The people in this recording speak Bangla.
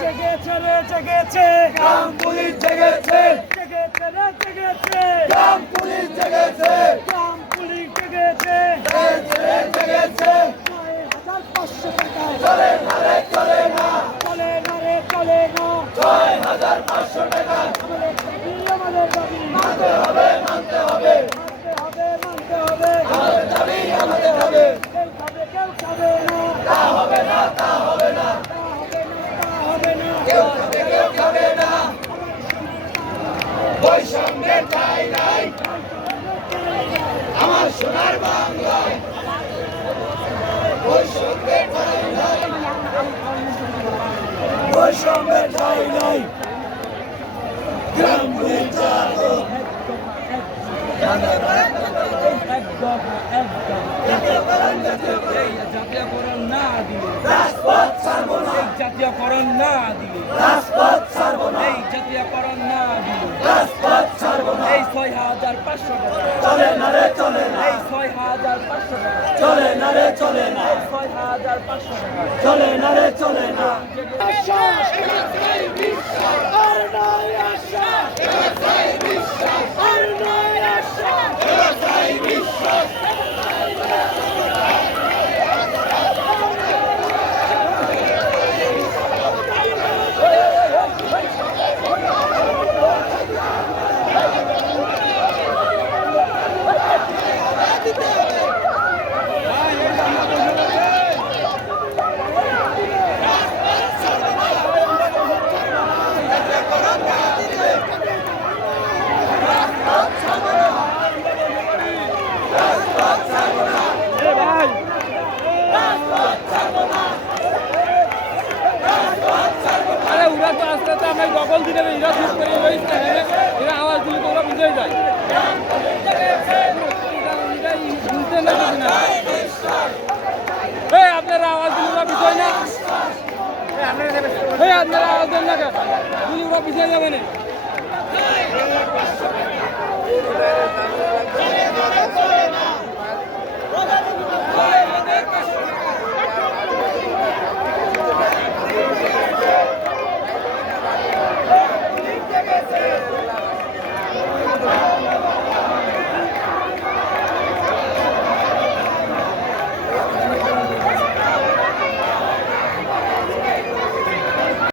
জেগেছে রে জেগেছে গ্রাম পুলিশ জেগেছে জেগেছে রে জেগেছে গ্রাম পুলিশ জেগেছে গ্রাম পুলিশ জেগেছে জেগেছে 9500 টাকায় চলে না রে চলে না চলে না রে চলে না 6500 টাকা আমাদের দাবি মানতে হবে মানতে হবে মানতে হবে আমাদের দাবি আমাদের হবে কেউ খাবে না তা হবে না তা হবে না হবে না কেউ খাবে না বৈষম্যের ঠাঁই নাই আমার সোনার বাংলায় বৈষম্যের ঠাঁই নাই বৈষম্যের ঠাঁই নাই গ্রাম পুলিশ জাগো জাতীয়করণ না দিলে রাজপথ ছাড়বো না জাতীয়করণ না দিলে রাজপথ ছাড়বো না এই জাতীয়করণ না দিলে রাজপথ ছাড়বো না এই 6500 টাকা চলে না রে চলে না এই 6500 টাকা চলে না রে চলে না 6500 টাকা চলে না রে চলে না আর নয় আশা আর নয় আশা ওরা তো আস্তে আস্তে আমি দখল দিলে এরা ঠিক করে এরা আওয়াজ দিলে তো ওরা বুঝে যায় বুঝতে না আপনারা আওয়াজ দিলে ওরা বিষয় না আপনারা আওয়াজ দেন না দিলে ওরা পিছিয়ে যাবে না